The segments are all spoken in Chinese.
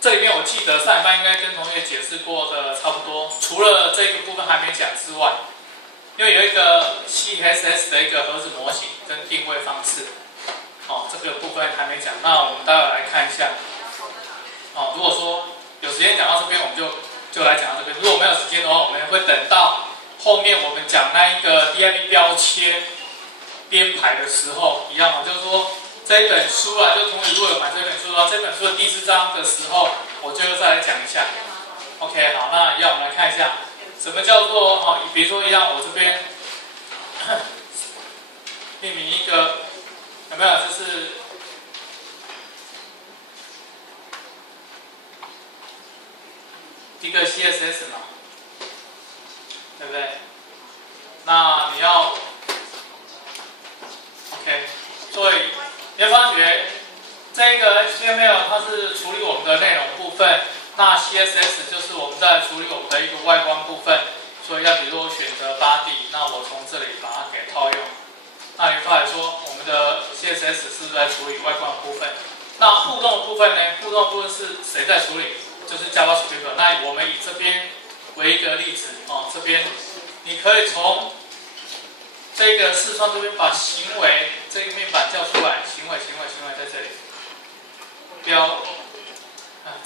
这里面我记得上礼拜应该跟同学解释过的差不多，除了这个部分还没讲之外，因为有一个 CSS 的一个盒子模型跟定位方式，这个部分还没讲，那我们待会来看一下。如果说有时间讲到这边，我们就来讲到这边；如果没有时间的话，我们会等到后面我们讲那一个 DIB 标签编排的时候，一样就是说这一本书啊，就同学如果有买这本书的话，这本书的第4章的时候，我就再来讲一下。OK， 好，那一样我们来看一下，什么叫做比如说一样，我这边命名一个，有没有？就是一个 CSS 嘛，对不对？那你要 OK， 所以你会发觉这个 HTML 它是处理我们的内容部分，那 CSS 就是我们在处理我们的一个外观部分。所以要比如说我选择 body， 那我从这里把它给套用。那你发觉说我们的 CSS 是不是在处理外观部分？那互动的部分呢？互动部分是谁在处理？就是 JavaScript。那我们以这边为一个例子这边你可以从这个视窗这边把行为这个面板叫出来，行为在这里，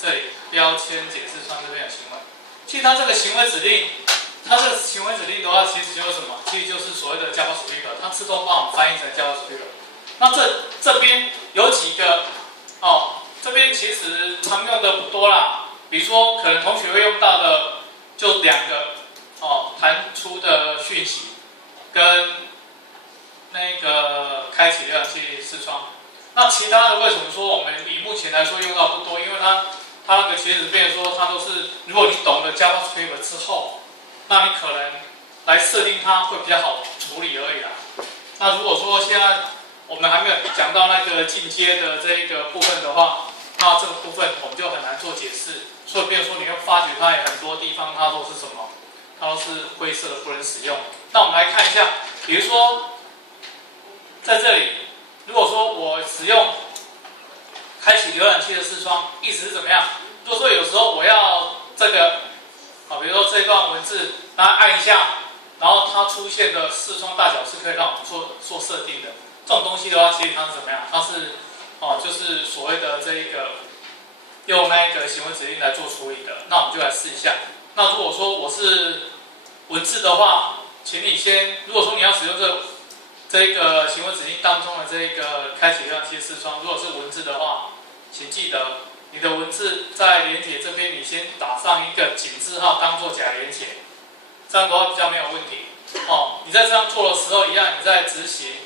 这里标签解释窗这边有行为。其实它这个行为指令，的话，其实就是什么？其实就是所谓的 JavaScript， 它自动帮我们翻译成 JavaScript。那这边有几个这边其实常用的不多啦，比如说可能同学会用到的就2个弹出的讯息跟那个开启浏览器视窗。那其他的为什么说我们以目前来说用到不多？因为它那个其实变成说它都是，如果你懂了 JavaScript 之后，那你可能来设定它会比较好处理而已啦。那如果说现在我们还没有讲到那个进阶的这一个部分的话，那这个部分我们就很难做解释。所以变成说你会发觉它有很多地方它都是什么？它都是灰色的不能使用。那我们来看一下，比如说在这里，如果说我使用开启浏览器的视窗，意思是怎么样？如果说有时候我要这个比如说这段文字，大家按一下，然后它出现的视窗大小是可以让我们做设定的。这种东西的话，其实它是怎么样？它是就是所谓的这一个用那个行为指令来做处理的。那我们就来试一下。那如果说我是文字的话，请你先，如果说你要使用这个行为指令当中的这个开启浏览器视窗，如果是文字的话，请记得你的文字在连结这边，你先打上一个井字号当做假连结，这样的话比较没有问题。你在这样做的时候，一样你在执行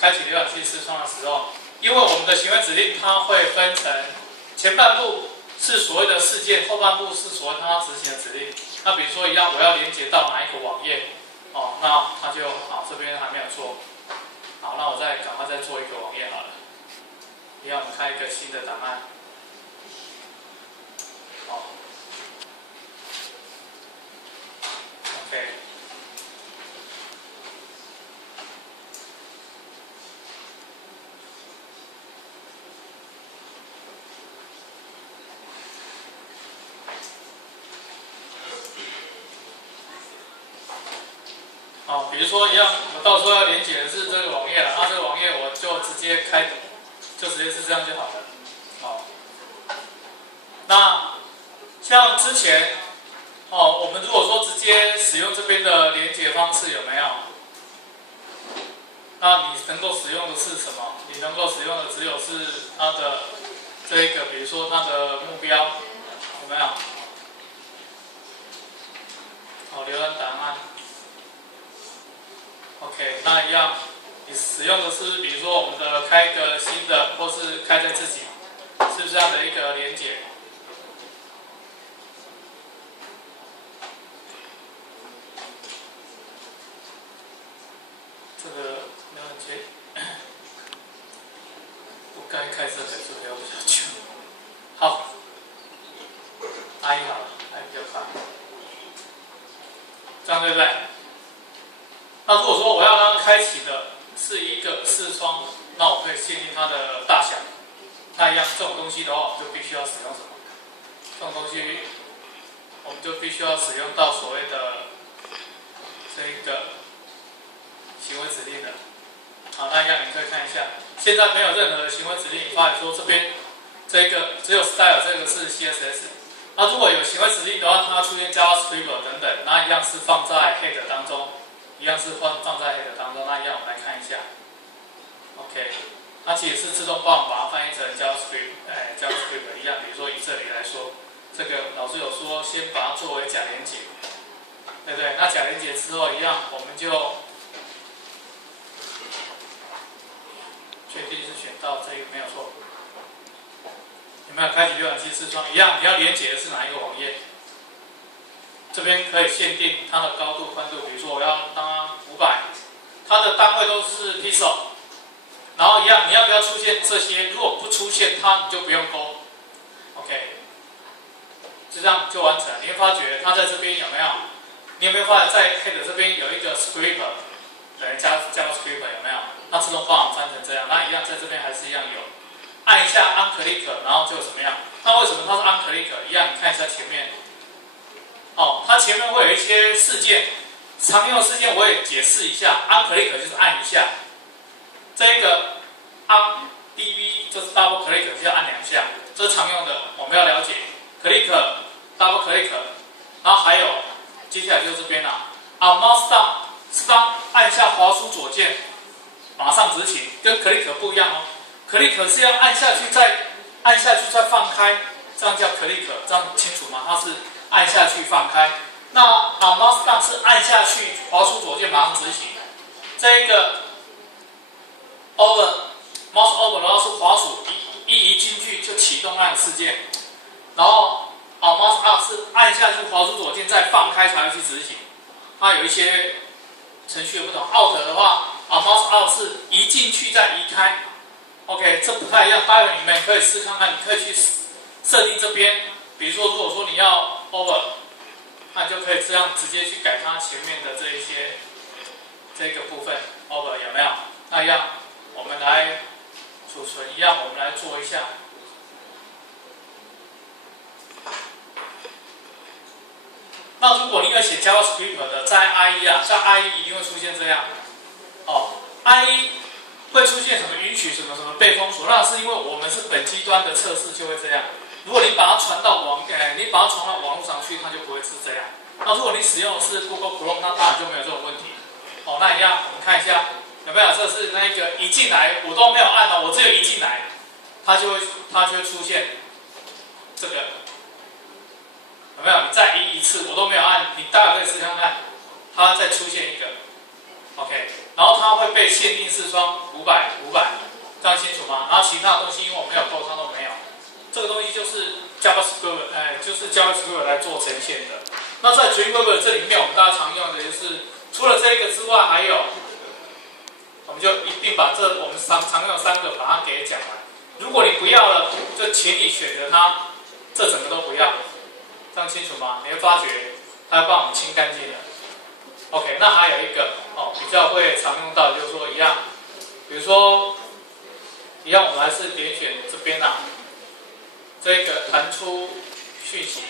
开启浏览器视窗的时候，因为我们的行为指令它会分成前半部是所谓的事件，后半部是所谓它执行的指令。那比如说一样，我要连接到哪一个网页，那它就好，这边还没有做。好，那我赶快再做一个网页好了。一样，我们开一个新的档案。OK。比如说一样，我到时候要连接的是这个网页了，那这个网页我就直接是这样就好了。那像之前我们如果说直接使用这边的连接方式有没有？那你能够使用的是什么？你能够使用的只有是它的这一个，比如说它的目标有没有？浏览档案。OK， 那一样，你使用的是比如说我们的开一个新的，或是开在自己，是不是这样的一个连结？这个连接不该开设的就要比较久。好，I 好了，I 比较快，这样对不对？那如果说我要让它开启的是一个视窗，那我可以限定它的大小。那一样这种东西的话，我们就必须要使用什么？这种东西我们就必须要使用到所谓的这个行为指令的。好，那一样你可以看一下，现在没有任何的行为指令，发现说这边这个只有 style 这个是 CSS。那如果有行为指令的话，它出现 JavaScript 等等，那一样是放在 head 当中，一样是放在 head 当中。那一样我们来看一下 ，OK， 它其实是自动帮我们把它翻译成 JavaScript，JavaScript 一样。比如说以这里来说，这个老师有说先把它作为假连结，对不对？那假连结之后一样，我们就确定是选到这个没有错。有没有开启浏览器视窗？一样，你要连接的是哪一个网页？这边可以限定它的高度、宽度，比如说我要当500，它的单位都是 pixel。然后一样，你要不要出现这些？如果不出现它，你就不用勾。OK， 就这样就完成了。你会发觉它在这边有没有？你有没有发现在 head 这边有一个 script 等于加 JavaScript 有没有？它自动帮我翻成这样。那一样在这边还是一样有。按一下 unclick， 然后就怎么样？那为什么它是 unclick？ 一样，你看一下前面。哦，它前面会有一些事件，常用事件我也解释一下。unclick 就是按一下，这个 undv 就是 double click， 就要按2下，这是常用的，我们要了解。click、double click， 然后还有接下来就是这边啦。on mouse down 是当按下滑鼠左键，马上执行，跟 click 不一样哦。click 是要按下去再放开，这样叫 click， 这样清楚吗？它是按下去放开。那mouse down 是按下去，滑鼠左键马上执行。这一个 mouse over， 然后是滑鼠移进去就启动那个事件，然后mouse up 是按下去滑鼠左键再放开才会去执行。它有一些程序的不同。out 的话mouse out 是移进去再移开。OK， 这不太一样，待会你们可以试看看，你可以去设定这边，比如说，如果说你要 over， 那你就可以这样直接去改它前面的这个部分 over 有没有？那一样，我们来储存一样，我们来做一下。那如果你有写 JavaScript 的，在 IE 啊，像 IE 一定会出现这样，IE 会出现什么允许什么被封锁，那是因为我们是本机端的测试就会这样。如果你把它传到网络上去，它就不会是这样。那如果你使用的是 Google Chrome， 那当然就没有这种问题。那一样，我们看一下有没有，这是那个一进来我都没有按我只有一进来，它就会出现这个，有没有？你再移一次我都没有按，你大概可以试看看，它再出现一个 ，OK。然后它会被限定视窗500，这样清楚吗？然后其他的东西因为我没有勾，它都没有。这个东西就是 JavaScript， 来做呈现的。那在 Dreamweaver 这里面，我们大家常用的就是除了这个之外，还有，我们就一并把我们常用3个把它给讲完。如果你不要了，就请你选择它，这整个都不要，这样清楚吗？你会发觉它会帮我们清干净的。OK， 那还有一个比较会常用到，就是说一样，比如说一样，我们还是点选这边这个弹出讯息，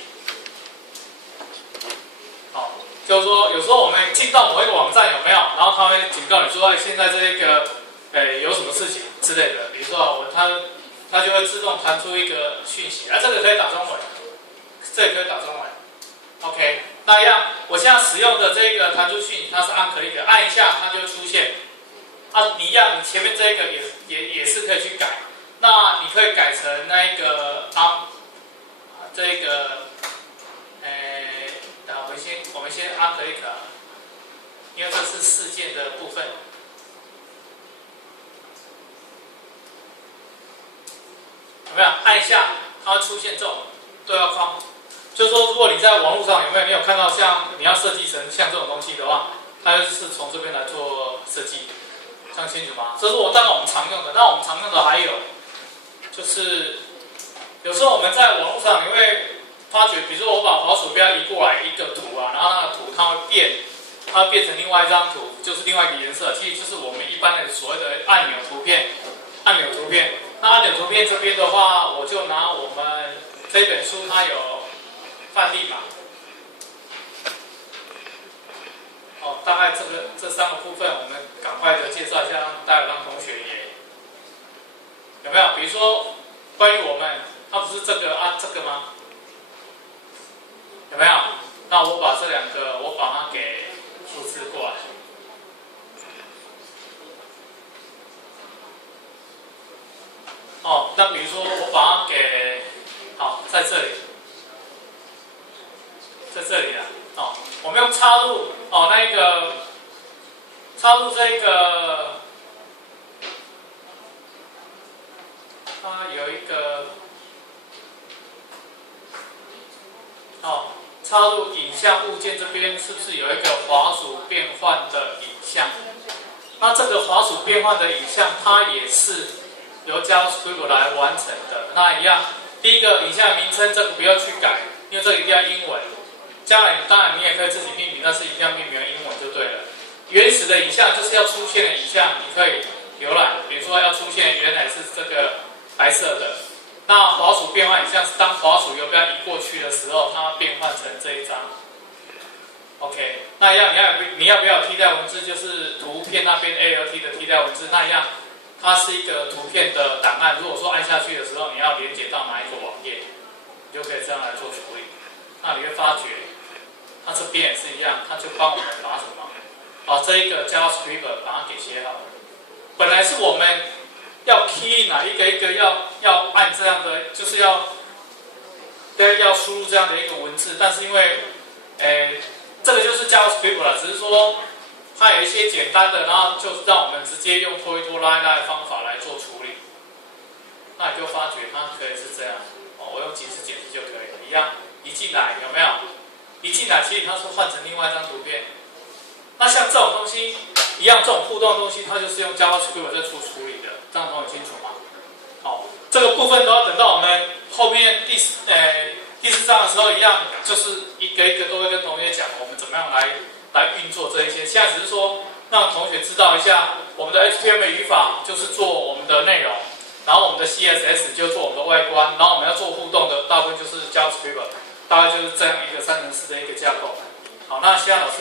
就是说有时候我们进到某一个网站有没有，然后它会警告你说，现在这个有什么事情之类的，比如说它就会自动弹出一个讯息，这个可以打中文，这个可以打中文 ，OK。那一样，我现在使用的这个弹出讯息，它是按click，按一下它就会出现。你一样，你前面这个也是可以去改。那你可以改成那一个这个，我们先按click，因为这是事件的部分。有没有？按一下，它会出现这种对话框。就是说，如果你在网络上你有看到像你要设计成像这种东西的话，它就是从这边来做设计，这样清楚吗？这是当然我们常用的。那我们常用的还有，就是有时候我们在网络上你会发觉，比如说我把滑鼠标移过来一个图然后那个图它会变成另外一张图，就是另外一个颜色，其实就是我们一般的所谓的按钮图片。那按钮图片这边的话，我就拿我们这本书它有范例嘛。大概这3个部分，我们赶快的介绍一下，让同学也有没有？比如说关于我们，它不是这个吗？有没有？那我把这2个，我把它给复制过来。那比如说我把它给在这里，在这里啊。我们用插入插入这个，它有一个插入影像物件这边是不是有一个滑鼠变换的影像？那这个滑鼠变换的影像，它也是由 JavaScript 来完成的。那一样，第一个影像名称这个不要去改，因为这个一定要英文。将来当然你也可以自己命名，但是一定要命名英文就对了。原始的影像就是要出现的影像，你可以浏览。比如说要出现原来是这个白色的，那滑鼠变换影像是当滑鼠游标移过去的时候，它变换成这一张。OK， 那你要不要替代文字？就是图片那边 ALT 的替代文字那样，它是一个图片的档案。如果说按下去的时候，你要连接到哪一个网页，你就可以这样来做处理。那你会发觉。它这边也是一样，它就帮我们把什么，把这一个 JavaScript 把它给写好了。本来是我们要 key 哪一个要按这样的，就是要输入这样的一个文字，但是因为，这个就是 JavaScript 了，只是说它有一些简单的，然后就让我们直接用拖一拖拉一拉的方法来做处理。那你就发觉它可以是这样，我用几次就可以了，一样一进来有没有？一进来，其实它是换成另外一张图片。那像这种东西一样，这种互动的东西，它就是用 JavaScript 在做处理的，这样都很清楚吗？这个部分都要等到我们后面第4章的时候一样，就是一个一个都会跟同学讲我们怎么样来运作这一些。现在只是说让同学知道一下，我们的 HTML 语法就是做我们的内容，然后我们的 CSS 就做我们的外观，然后我们要做互动的大部分就是 JavaScript。大概就是这样一个3乘4的一个架构。好，那现在老师。